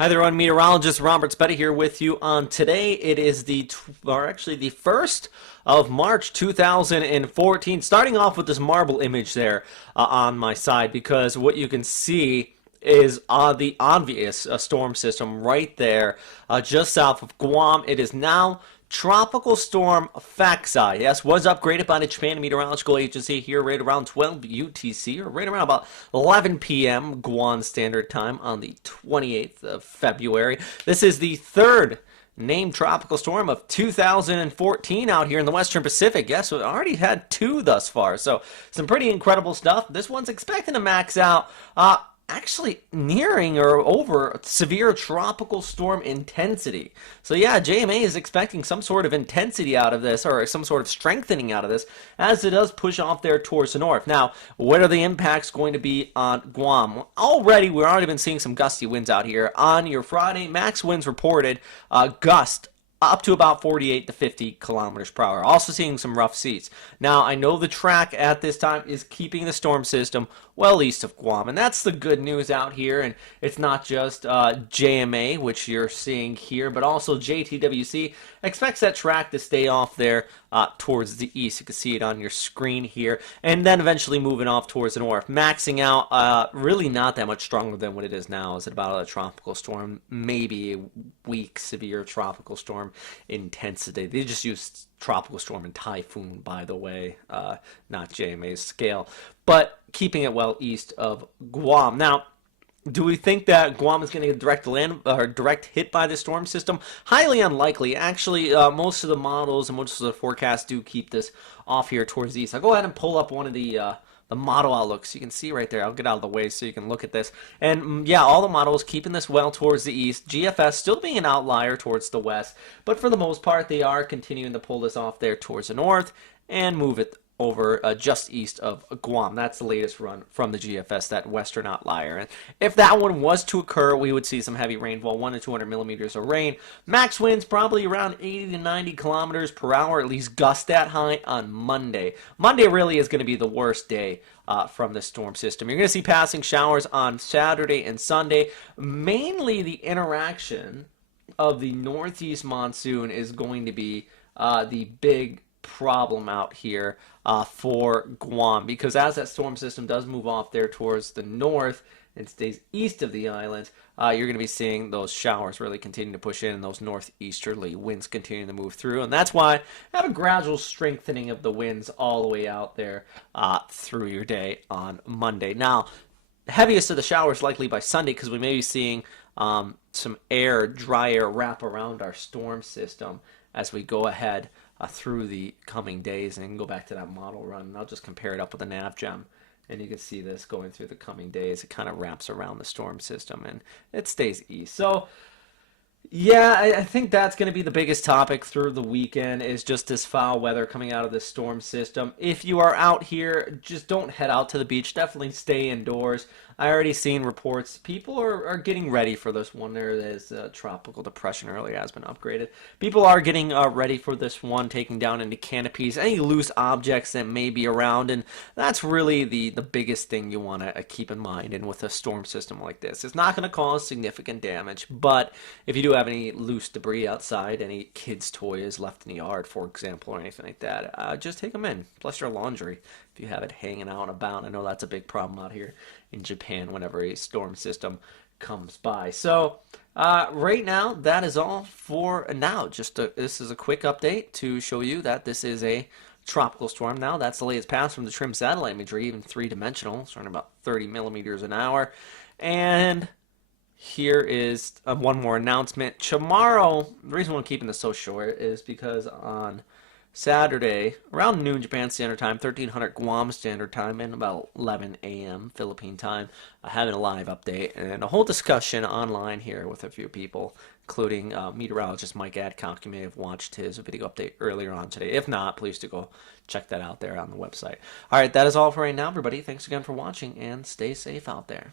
Hi there, I'm meteorologist Robert Spetta here with you on today. It is the 1st of March 2014. Starting off with this marble image there on my side, because what you can see is the obvious storm system right there just south of Guam. It is now Tropical Storm Faxai. Yes, was upgraded by the Japan Meteorological Agency here right around 12 UTC, or right around about 11 p.m. Guam Standard Time on the 28th of February. This is the third named tropical storm of 2014 out here in the Western Pacific. Yes, we already had two thus far, so some pretty incredible stuff. This one's expecting to max out actually nearing or over severe tropical storm intensity. So yeah, JMA is expecting some sort of intensity out of this, or some sort of strengthening out of this, as it does push off there towards the north. Now, what are the impacts going to be on Guam? We've already been seeing some gusty winds out here. On your Friday, max winds reported gust up to about 48 to 50 kilometers per hour. Also seeing some rough seas. Now, I know the track at this time is keeping the storm system well east of Guam, and that's the good news out here. And it's not just JMA, which you're seeing here, but also JTWC expects that track to stay off there towards the east. You can see it on your screen here, and then eventually moving off towards the north, maxing out really not that much stronger than what it is now. Is it about a tropical storm, maybe a weak severe tropical storm intensity? They just use tropical storm and typhoon, by the way, not JMA's scale, but keeping it well east of Guam. Now, do we think that Guam is going to get direct hit by the storm system? Highly unlikely. Actually, most of the models and most of the forecasts do keep this off here towards the east. I'll go ahead and pull up one of the model outlooks. You can see right there. I'll get out of the way so you can look at this. And yeah, all the models keeping this well towards the east. GFS still being an outlier towards the west, but for the most part, they are continuing to pull this off there towards the north and move it over just east of Guam. That's the latest run from the GFS, that western outlier. And if that one was to occur, we would see some heavy rainfall, 1 to 200 millimeters of rain. Max winds probably around 80 to 90 kilometers per hour, at least gust that high on Monday. Monday really is going to be the worst day from the storm system. You're going to see passing showers on Saturday and Sunday. Mainly the interaction of the northeast monsoon is going to be the big problem out here for Guam, because as that storm system does move off there towards the north and stays east of the island, you're going to be seeing those showers really continue to push in, and those northeasterly winds continue to move through. And that's why I have a gradual strengthening of the winds all the way out there through your day on Monday. Now, heaviest of the showers likely by Sunday, because we may be seeing some dry air wrap around our storm system as we go ahead through the coming days. And go back to that model run, and I'll just compare it up with the NavGem, and you can see this going through the coming days. It kind of wraps around the storm system and it stays east. So yeah, I think that's going to be the biggest topic through the weekend, is just this foul weather coming out of this storm system. If you are out here, just don't head out to the beach. Definitely stay indoors. I already seen reports. People are getting ready for this one. There is a tropical depression earlier has been upgraded. People are getting ready for this one, taking down any canopies, any loose objects that may be around, and that's really the biggest thing you want to keep in mind. And with a storm system like this, it's not going to cause significant damage, but if you do have any loose debris outside, any kids' toys left in the yard, for example, or anything like that, just take them in. Plus your laundry, if you have it hanging out and about. I know that's a big problem out here in Japan whenever a storm system comes by. So right now, that is all for now. This is a quick update to show you that this is a tropical storm now. That's the latest pass from the trim satellite imagery, even three-dimensional, starting about 30 millimeters an hour. And here is one more announcement. Tomorrow, the reason I'm keeping this so short is because on Saturday, around noon Japan Standard Time, 1300 Guam Standard Time, and about 11 a.m. Philippine Time, having a live update and a whole discussion online here with a few people, including meteorologist Mike Adcock. You may have watched his video update earlier on today. If not, please do go check that out there on the website. All right, that is all for right now, everybody. Thanks again for watching, and stay safe out there.